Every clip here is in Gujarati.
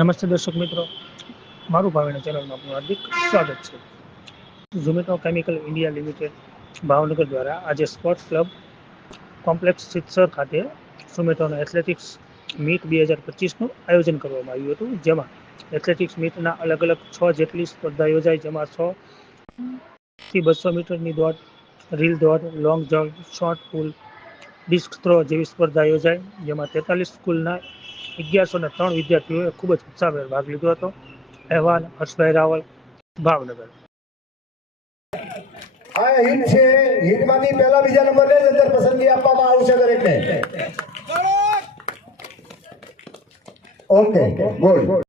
નમસ્તે દર્શક મિત્રો, મારું ભાવિના ચેનલમાં આપનું હાર્દિક સ્વાગત છે. Zomato chemical India limited Bhavnagar દ્વારા આજે સ્પોર્ટ્સ ક્લબ કોમ્પ્લેક્સ સિત્સર ખાતે ઝોમેટોના એથ્લેટિક્સ મીટ 2025નું આયોજન કરવામાં આવ્યું હતું. જેમાં એથ્લેટિક્સ મીટના અલગ અલગ 6 જેટલી સ્પર્ધા યોજાઈ, જેમાં 100 થી 200 મીટરની દોડ, રીલ દોડ, લોંગ જમ્પ, શોર્ટ પુલ, ડિસ્ક થ્રો જેવી સ્પર્ધા યોજાઈ, જેમાં 43 સ્કૂલના 1103 વિદ્યાર્થીઓએ ખૂબ જ ઉત્સાહભેર ભાગ લીધો હતો. અહેવાલ હર્ષભાઈ રાવલ, ભાવનગર. આ હિટ છે. હિટમાંથી પહેલા બીજા નંબર લે અંદર પસંદગી આપવામાં આવશે દરેકને. Okay, good.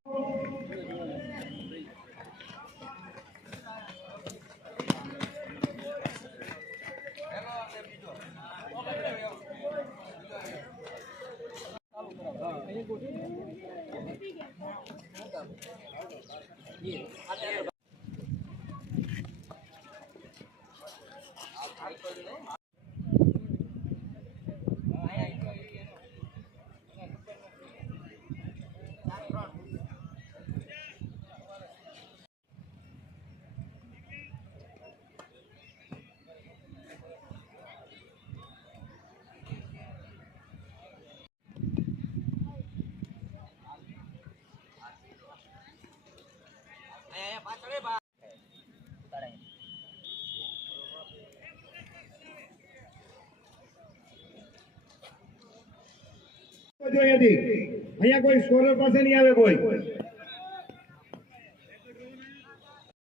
અહીંયા કોઈ સ્કોરર પાસે નહીં આવે કોઈ.